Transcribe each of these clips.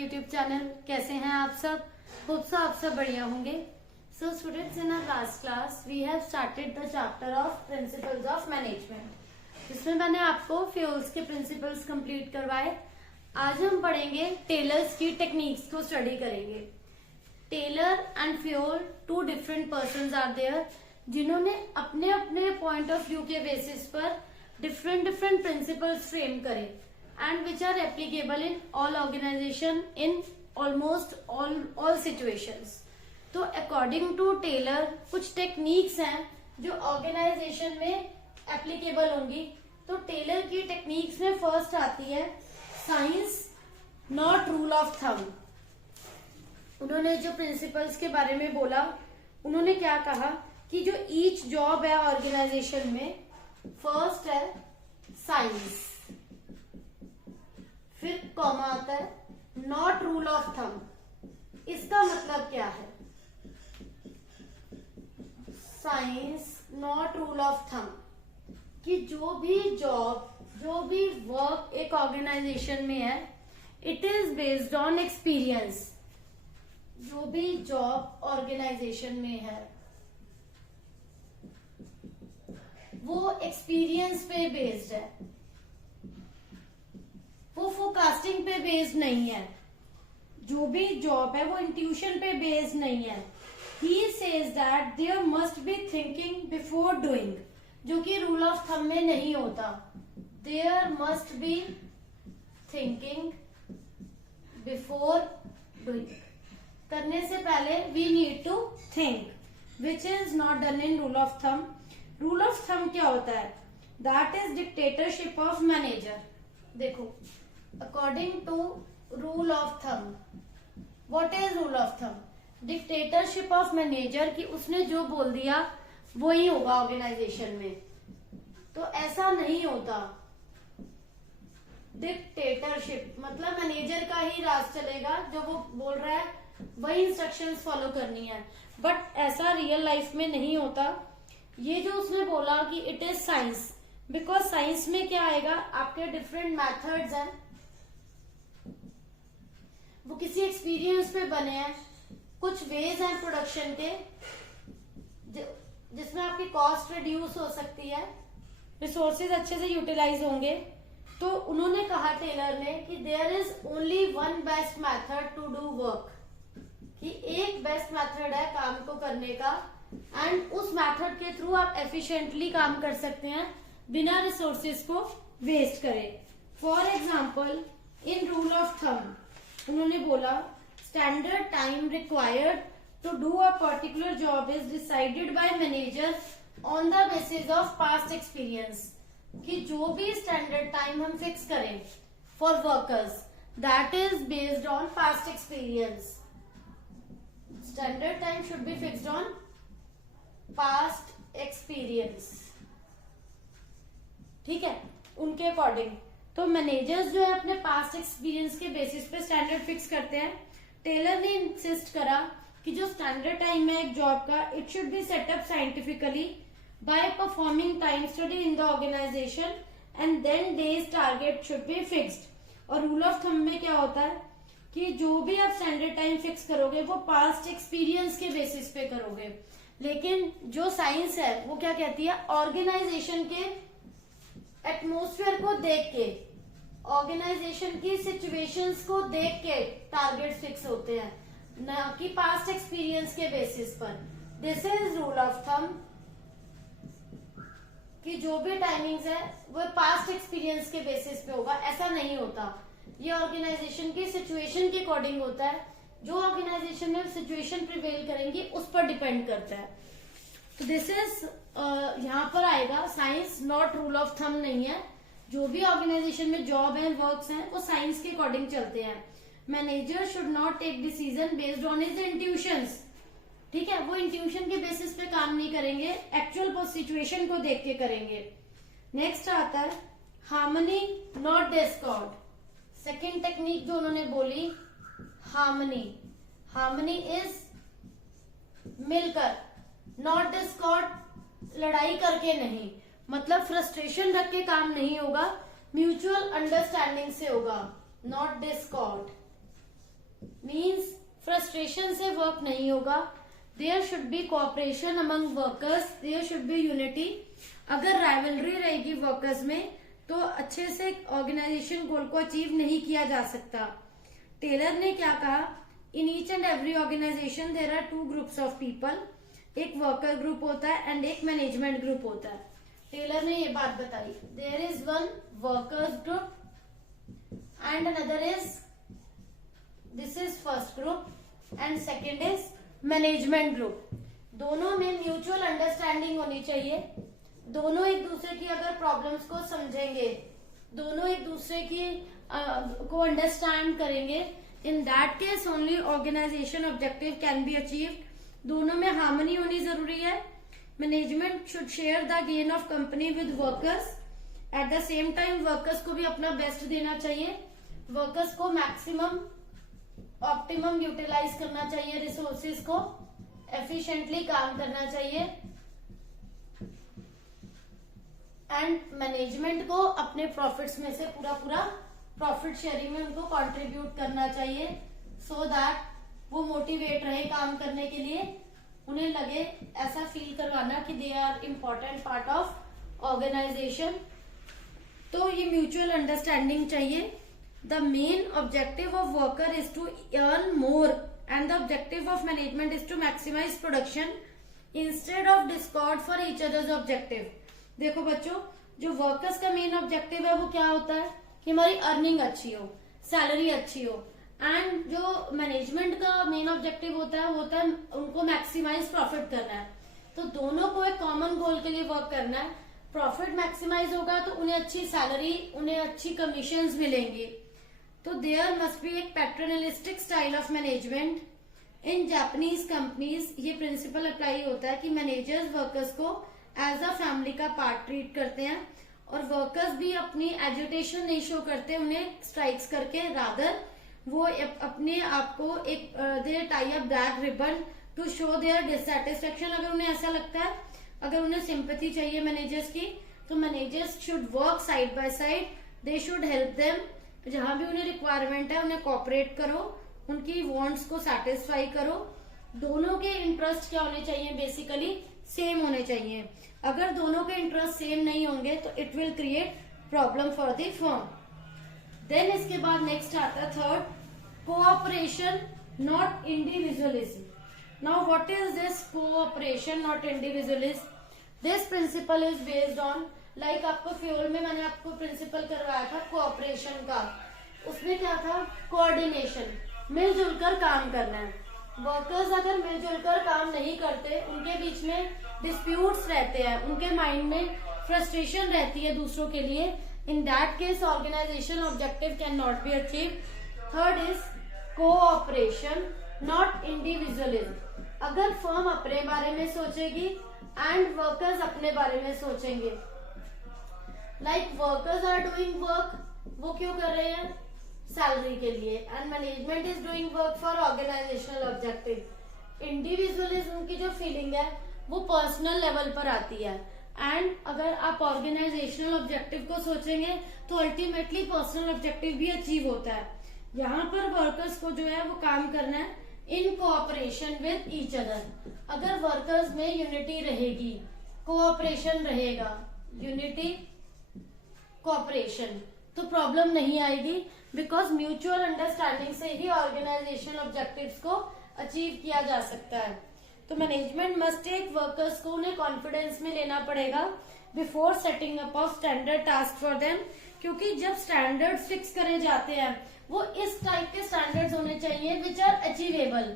YouTube channel. कैसे हैं आप सब? होप सो आप सब बढ़िया होंगे। So students, in our last class we have started the chapter of principles of management, जिसमें मैंने आपको फ्यूल्स के प्रिंसिपल्स कंप्लीट करवाए। आज हम पढ़ेंगे टेलर्स की टेक्निक्स को स्टडी करेंगे। Taylor and Fayol two different persons are there, जिन्होंने अपने अपने पॉइंट ऑफ व्यू के बेसिस पर डिफरेंट प्रिंसिपल्स फ्रेम करे and which are applicable in all organization in almost all situations। तो according to Taylor कुछ टेक्निक्स हैं जो ऑर्गेनाइजेशन में एप्लीकेबल होंगी। तो टेलर की टेक्निक्स में फर्स्ट आती है science not rule of thumb. उन्होंने जो प्रिंसिपल्स के बारे में बोला, उन्होंने क्या कहा कि जो ईच जॉब है ऑर्गेनाइजेशन में, फर्स्ट है साइंस, फिर कॉमा आता है नॉट रूल ऑफ थंब। इसका मतलब क्या है? Science not rule of thumb कि जो भी जॉब, जो भी वर्क एक ऑर्गेनाइजेशन में है, it is based on experience. जो भी जॉब ऑर्गेनाइजेशन में है वो एक्सपीरियंस पे बेस्ड है, वो फोरकास्टिंग पे बेस्ड नहीं है। जो भी जॉब है वो इंट्यूशन पे बेस्ड नहीं है। He says that there must be thinking before doing, जो कि रूल ऑफ थंब में नहीं होता। There must be thinking before doing, करने से पहले we need to think, which is not done in rule of thumb. Rule of thumb क्या होता है? That is dictatorship of manager. देखो, according to rule of thumb, what is rule of thumb? Dictatorship of manager, कि उसने जो बोल दिया वो ही होगा ऑर्गेनाइजेशन में। तो ऐसा नहीं होता। डिक्टेटरशिप मतलब मैनेजर का ही राज चलेगा, जो वो बोल रहा है वही इंस्ट्रक्शंस फॉलो करनी है। बट ऐसा रियल लाइफ में नहीं होता। ये जो उसने बोला कि it is science, because science में क्या आएगा, आपके डिफरेंट मेथड्स हैं, वो किसी एक्सपीरियंस पे बने हैं। कुछ वेज हैं प्रोडक्शन के जिसमें आपकी कॉस्ट रिड्यूस हो सकती है, रिसोर्सेज अच्छे से यूटिलाइज होंगे। तो उन्होंने कहा टेलर ने कि there is only one best method to do work, कि एक बेस्ट मेथड है काम को करने का, एंड उस मेथड के थ्रू आप एफिशिएंटली काम कर सकते हैं बिना रिसोर्सेज को वेस्ट करें। For example, in rule of thumb उन्होंने बोला standard time required to do a particular job is decided by manager on the basis of past experience, कि जो भी स्टैंडर्ड टाइम हम फिक्स करें for workers, that is based on past experience. Standard time should be fixed on past experience, ठीक है, उनके according. तो managers जो है अपने पास्ट एक्सपीरियंस के बेसिस पे स्टैंडर्ड फिक्स करते हैं। टेलर ने इंसिस्ट करा कि जो स्टैंडर्ड टाइम है एक जॉब का, it should be set up scientifically by performing time study in the organisation and then days target should be fixed. और रूल ऑफ थंब में क्या होता है कि जो भी आप स्टैंडर्ड टाइम फिक्स करोगे वो पास्ट एक्सपीरियंस के बेसिस पे करोगे। लेकिन जो साइंस है वो क्या कहती है, ऑर्गेनाइजेशन के एटमोस्फेयर को देख के, ऑर्गेनाइजेशन की सिचुएशंस को देख के टारगेट फिक्स होते हैं, न कि पास्ट एक्सपीरियंस के बेसिस पर। This is rule of thumb, कि जो भी टाइमिंग्स है वो पास्ट एक्सपीरियंस के बेसिस पे होगा। ऐसा नहीं होता, ये ऑर्गेनाइजेशन की सिचुएशन के अकॉर्डिंग होता है। जो ऑर्गेनाइजेशन में सिचुएशन प्रिवेल करेंगी उस पर डिपेंड करता है। तो दिस इज यहाँ पर आएगा science not rule of thumb नहीं है। जो भी ऑर्गेनाइजेशन में जॉब है, वर्क्स हैं, वो साइंस के अकॉर्डिंग चलते हैं। Manager should not take decision based on his intuitions, ठीक है, वो इंट्यूशन के बेसिस पे काम नहीं करेंगे, एक्चुअल सिचुएशन को देख के करेंगे। नेक्स्ट आता है harmony not Discord. Second technique जो उन्होंने बोली, हार्मनी। हार्मनी इज मिलकर, नॉट डिस्कॉर्ड लड़ाई करके नहीं, मतलब फ्रस्ट्रेशन रख के काम नहीं होगा, म्यूचुअल अंडरस्टैंडिंग से होगा, नॉट डिस्कॉर्ड। फ्रस्ट्रेशन से वर्क नहीं होगा। There should be cooperation among workers, there should be unity. अगर राइवलरी रहेगी वर्कर्स में तो अच्छे से ऑर्गेनाइजेशन गोल को अचीव नहीं किया जा सकता। टेलर ने क्या कहा, in each and every organisation there are 2 groups of people, एक वर्कर ग्रुप होता है एंड एक मैनेजमेंट ग्रुप होता है। टेलर ने ये बात बताई, there is one workers group and another is, this is first group and second is management group. दोनों में म्यूचुअल अंडरस्टैंडिंग होनी चाहिए, दोनों एक दूसरे की अगर प्रॉब्लम्स को समझेंगे, दोनों एक दूसरे की को अंडरस्टैंड करेंगे, in that case only organisation objective can be achieved. दोनों में हार्मनी होनी जरूरी है। Management should share the gain of company with workers, at the same time workers को भी अपना बेस्ट देना चाहिए, वर्कर्स को मैक्सिमम ऑप्टिमम यूटिलाइज करना चाहिए, रिसोर्सेज को एफिशिएंटली काम करना चाहिए, एंड मैनेजमेंट को अपने प्रॉफिट्स में से पूरा प्रॉफिट शेयरिंग में उनको कंट्रीब्यूट करना चाहिए, सो दैट वो मोटिवेट रहे काम करने के लिए, उन्हें लगे, ऐसा फील करवाना कि they are important part of organisation. तो ये म्यूचुअल अंडरस्टैंडिंग चाहिए। The main objective of worker is to earn more and the objective of management is to maximise production instead of discord for each others objective. देखो बच्चों, जो workers का main objective है वो क्या होता है कि हमारी अर्निंग अच्छी हो, सैलरी अच्छी हो, एंड जो मैनेजमेंट का मेन ऑब्जेक्टिव होता है वो होता है उनको मैक्सिमाइज प्रॉफिट करना है। तो दोनों को एक कॉमन गोल के लिए वर्क करना है। प्रॉफिट मैक्सिमाइज होगा तो उन्हें अच्छी सैलरी, उन्हें अच्छी कमीशंस मिलेंगी। तो देयर मस्ट बी एक paternalistic style of management. In Japanese companies ये प्रिंसिपल अप्लाई होता है कि मैनेजर्स वर्कर्स को एज अ फैमिली का पार्ट ट्रीट करते हैं, और वर्कर्स भी अपनी एजुटेशन नहीं शो करते उन्हें स्ट्राइक्स करके, रादर वो अपने आप को एक they tie up black ribbon to show their dissatisfaction. अगर उन्हें ऐसा लगता है, अगर उन्हें सिंपैथी चाहिए मैनेजर्स की, तो managers should work side by side, they should help them. जहां भी उन्हें रिक्वायरमेंट है उन्हें कोऑपरेट करो, उनकी वांट्स को सेटिस्फाई करो। दोनों के इंटरेस्ट क्या होने चाहिए, बेसिकली सेम होने चाहिए। अगर दोनों के इंटरेस्ट सेम नहीं होंगे तो it will create problem for the firm. Then इसके बाद नेक्स्ट आता है third, cooperation not individualism. Now what is this cooperation not individualism? This principle is based on, like आपको फ्यूल में मैंने आपको प्रिंसिपल करवाया था कोऑपरेशन का, उसमें क्या था, कोऑर्डिनेशन, मिलजुल कर काम करना है। वर्कर्स अगर मिलजुल कर काम नहीं करते, उनके बीच में डिस्प्यूट्स रहते हैं, उनके माइंड में फ्रस्ट्रेशन रहती है दूसरों के लिए, in that case organisation objective can not be achieve. Third is cooperation not individualism. अगर फर्म अपने बारे में सोचेगी एंड वर्कर्स अपने बारे में सोचेंगे, like workers are doing work, वो क्यों कर रहे हैं, सैलरी के लिए, and management is doing work for organisational objective. Individualism की जो फीलिंग है वो पर्सनल लेवल पर आती है, एंड अगर आप ऑर्गेनाइजेशनल ऑब्जेक्टिव को सोचेंगे तो अल्टीमेटली पर्सनल ऑब्जेक्टिव भी अचीव होता है। यहाँ पर वर्कर्स को जो है वो काम करना है इन कोऑपरेशन विद ईच अदर। अगर वर्कर्स में यूनिटी रहेगी, कोऑपरेशन रहेगा, यूनिटी कोऑपरेशन, तो प्रॉब्लम नहीं आएगी, बिकॉज म्यूचुअल अंडरस्टैंडिंग से ही ऑर्गेनाइजेशन ऑब्जेक्टिव्स को अचीव किया जा सकता है। तो मैनेजमेंट मस्ट टेक वर्कर्स को उन्हें कॉन्फिडेंस में लेना पड़ेगा before setting up of standard task for them, क्योंकि जब स्टैंडर्ड फिक्स करे जाते हैं वो इस टाइप के स्टैंडर्ड्स होने चाहिए which are achievable.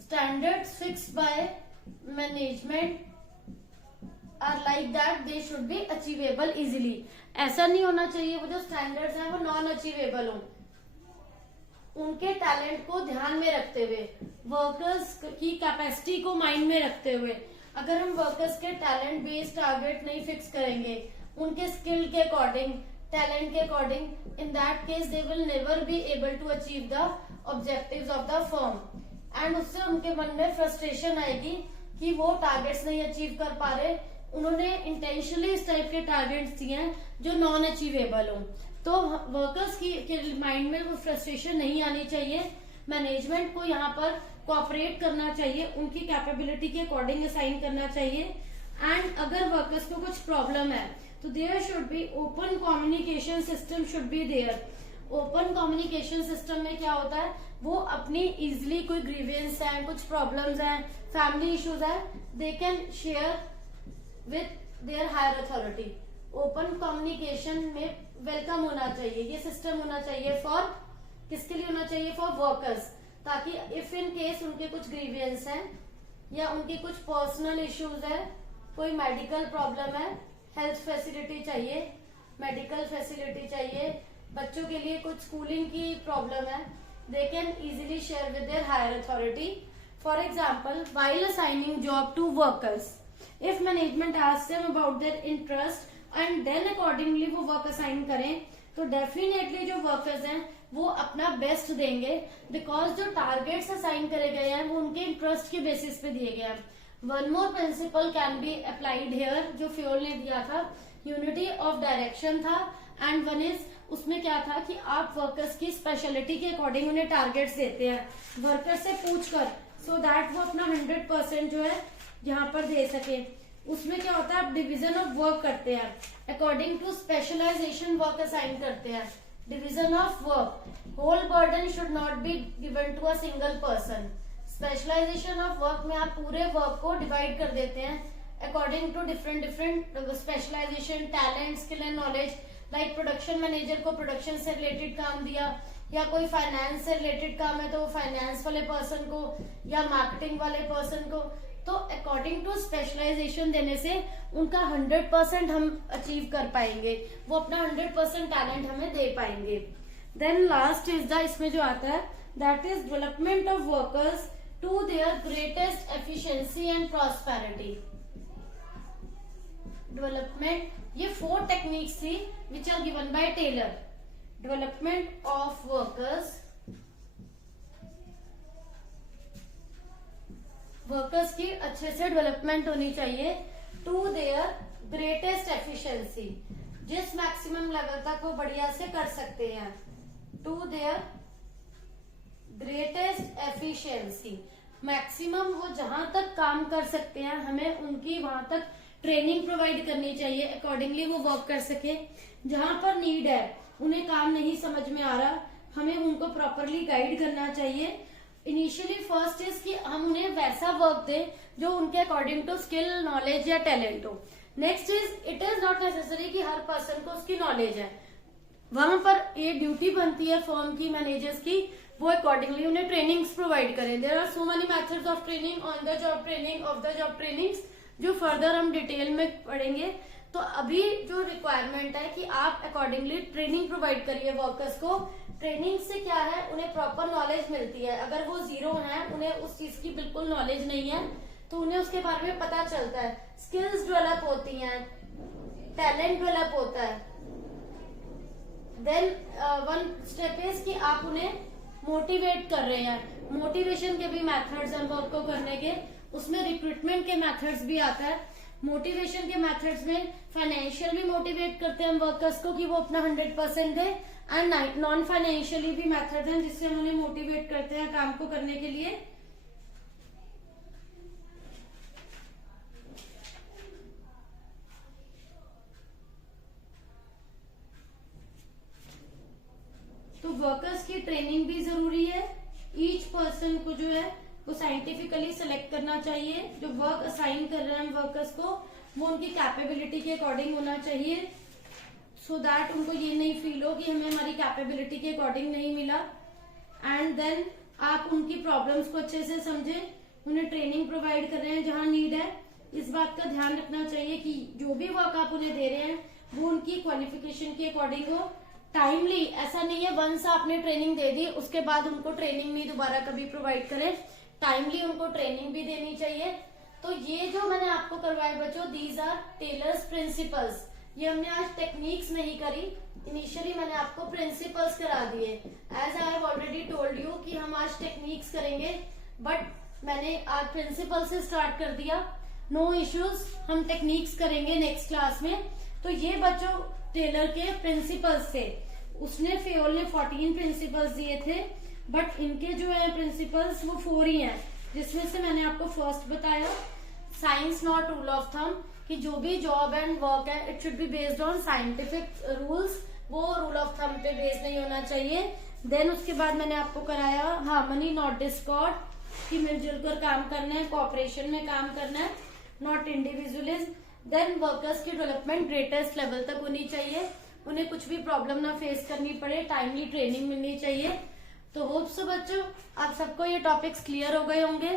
Standards fixed by management are like that they should be achievable easily. ऐसा नहीं होना चाहिए वो जो स्टैंडर्ड्स हैं वो नॉन अचीवेबल हो। उनके टैलेंट को ध्यान में रखते हुए, वर्कर्स की कैपेसिटी को माइंड में रखते हुए, अगर हम वर्कर्स के टैलेंट बेस्ड टारगेट नहीं फिक्स करेंगे, उनके स्किल के अकॉर्डिंग, टैलेंट के according, in that case they will never be able to achieve the objectives of the firm, and उससे उनके मन में फ्रस्ट्रेशन आएगी कि वो टारगेट्स नहीं अचीव कर पा रहे, उन्होंने इंटेंशनली इस टाइप के टारगेट्स दिए हैं जो नॉन अचीवेबल हो। तो वर्कर्स की माइंड में वो फ्रस्ट्रेशन नहीं आनी चाहिए। मैनेजमेंट को यहाँ पर कोऑपरेट करना चाहिए, उनकी कैपेबिलिटी के अकॉर्डिंग असाइन करना चाहिए। एंड अगर वर्कर्स को कुछ प्रॉब्लम है तो there should be open communication system should be there. Open communication system में क्या होता है, वो अपनी इजिली कोई ग्रीवियंस है, कुछ प्रॉब्लम्स हैं, फैमिली इश्यूज है, they can share with their higher authority. Open communication में वेलकम होना चाहिए, ये सिस्टम होना चाहिए फॉर किसके लिए होना चाहिए, फॉर वर्कर्स, ताकि इफ इन केस उनके कुछ ग्रीवियंस हैं या उनके कुछ पर्सनल इश्यूज है, कोई मेडिकल प्रॉब्लम है, हेल्थ फैसिलिटी चाहिए, मेडिकल फैसिलिटी चाहिए, बच्चों के लिए कुछ स्कूलिंग की प्रॉब्लम है, they can easily share with their higher authority. For example, while assigning job to workers, if management asks them about their interest and then accordingly वो work assign करें, तो डेफिनेटली जो वर्कर्स हैं वो अपना best देंगे, because जो targets assign करे गए हैं वो उनके इंटरेस्ट के बेसिस पे दिए गए हैं। One more principle can be applied here, जो फ्योल ने दिया था, यूनिटी ऑफ डायरेक्शन था, एंड वन इज उसमें क्या था कि आप वर्कर्स की स्पेशलिटी के अकॉर्डिंग उन्हें टारगेट्स देते हैं, वर्कर्स से पूछकर, सो दैट वो अपना 100% जो है यहाँ पर दे सके। उसमें क्या होता है, आप डिवीजन ऑफ वर्क करते हैं, according to specialization work assign करते हैं। Division of work, whole burden should not be given to a single person. Specialization of work में आप पूरे वर्क को डिवाइड कर देते हैं according to different specialization, talent, skill and knowledge. Like production manager को प्रोडक्शन से रिलेटेड काम दिया, या कोई फाइनेंस से रिलेटेड काम है तो वो फाइनेंस वाले पर्सन को, या मार्केटिंग वाले पर्सन को। तो अकॉर्डिंग टू स्पेशलाइजेशन देने से उनका 100% हम अचीव कर पाएंगे, वो अपना 100% टैलेंट हमें दे पाएंगे। देन लास्ट इज द, इसमें जो आता है that is development of workers to their greatest efficiency and prosperity. Development, ये 4 टेक्निक्स थी which are given by Taylor. Development of workers, workers की अच्छे से डेवलपमेंट होनी चाहिए, टू देयर ग्रेटेस्ट एफिशिएंसी, जिस मैक्सिमम लेवल तक वो बढ़िया से कर सकते हैं, to their greatest efficiency, maximum वो जहां तक काम कर सकते हैं हमें उनकी वहां तक ट्रेनिंग प्रोवाइड करनी चाहिए, अकॉर्डिंगली वो वर्क कर सके। जहां पर नीड है, उन्हें काम नहीं समझ में आ रहा, हमें उनको प्रॉपरली गाइड करना चाहिए। इनिशियली फर्स्ट इज कि हम उन्हें वैसा वर्क दें जो उनके अकॉर्डिंग टू स्किल, नॉलेज या टैलेंट हो। Next is, it is not necessary कि हर पर्सन को उसकी नॉलेज है, वहां पर ये ड्यूटी बनती है फर्म की, मैनेजर्स की, वो अकॉर्डिंगली उन्हें ट्रेनिंग्स प्रोवाइड करें। There are so many methods of training, on the job training, off the job trainings, जो फर्दर हम डिटेल में पढ़ेंगे। तो अभी जो रिक्वायरमेंट है कि आप अकॉर्डिंगली ट्रेनिंग प्रोवाइड करिए वर्कर्स को। ट्रेनिंग से क्या है, उन्हें प्रॉपर नॉलेज मिलती है। अगर वो जीरो है, उन्हें उस चीज की बिल्कुल नॉलेज नहीं है, तो उन्हें उसके बारे में पता चलता है, स्किल्स डेवलप होती हैं, टैलेंट डेवलप होता है। देन वन स्टेप इज कि आप उन्हें मोटिवेट कर रहे हैं। मोटिवेशन के भी मेथड्स हैं वर्क को करने के, उसमें रिक्रूटमेंट के मेथड्स भी आता है। मोटिवेशन के मेथड्स में फाइनेंशियल भी मोटिवेट करते हैं हम वर्कर्स को कि वो अपना 100% दे, एंड नॉन फाइनेंशियली भी मेथड हैं जिससे हम उन्हें मोटिवेट करते हैं काम को करने के लिए। तो वर्कर्स की ट्रेनिंग भी जरूरी है। ईच पर्सन को जो है वो साइंटिफिकली सेलेक्ट करना चाहिए। जो वर्क असाइन कर रहे हैं वर्कर्स को, वो उनकी कैपेबिलिटी के अकॉर्डिंग होना चाहिए, सो दैट उनको ये नहीं फील हो कि हमें हमारी कैपेबिलिटी के अकॉर्डिंग नहीं मिला। एंड देन आप उनकी प्रॉब्लम्स को अच्छे से समझें, उन्हें ट्रेनिंग प्रोवाइड कर रहे हैं जहां नीड है। इस बात का ध्यान रखना चाहिए कि जो भी वर्क आप उन्हें दे रहे हैं वो उनकी क्वालिफिकेशन के अकॉर्डिंग हो, टाइमली। ऐसा नहीं है वंस आपने ट्रेनिंग दे दी उसके बाद उनको ट्रेनिंग नहीं दोबारा कभी प्रोवाइड करें, टाइमली उनको ट्रेनिंग भी देनी चाहिए। तो ये जो मैंने आपको करवाए बच्चों, दीज आर टेलर्स प्रिंसिपल्स। ये हमने आज टेक्निक्स नहीं करी, इनिशियली मैंने आपको प्रिंसिपल्स करा दिए। As I have already told you कि हम आज टेक्निक्स करेंगे, बट मैंने आज प्रिंसिपल से स्टार्ट कर दिया। नो इश्यूज, हम टेक्निक्स करेंगे नेक्स्ट क्लास में। तो ये बच्चों टेलर के प्रिंसिपल्स थे। उसने फेयोल ने 14 प्रिंसिपल्स दिए थे, बट इनके जो है प्रिंसिपल्स वो 4 ही हैं, जिसमें से मैंने आपको फर्स्ट बताया science not rule of thumb, कि जो भी जॉब एंड वर्क है it should be based on scientific rules, वो रूल ऑफ थंब पे बेस्ड नहीं होना चाहिए। देन उसके बाद मैंने आपको कराया हार्मनी नॉट डिस्कॉर्ड, कि मिलजुल कर काम करना है, कोऑपरेशन में काम करना है, नॉट इंडिविजुअलिज्म। देन वर्कर्स की डेवलपमेंट ग्रेटेस्ट लेवल तक होनी चाहिए, उन्हें कुछ भी प्रॉब्लम ना फेस करनी पड़े, टाइमली ट्रेनिंग मिलनी चाहिए। तो होप सो बच्चों आप सबको ये टॉपिक्स क्लियर हो गए होंगे,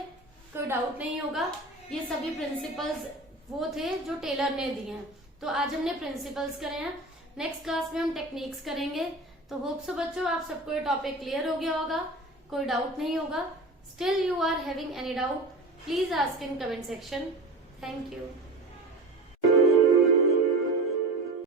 कोई डाउट नहीं होगा। ये सभी प्रिंसिपल्स वो थे जो टेलर ने दिए हैं। तो आज हमने प्रिंसिपल्स करे हैं, नेक्स्ट क्लास में हम टेक्निक्स करेंगे। तो होप सो बच्चों आप सबको ये टॉपिक क्लियर हो गया होगा, कोई डाउट नहीं होगा। Still you are having any doubt, please ask in comment section. Thank you.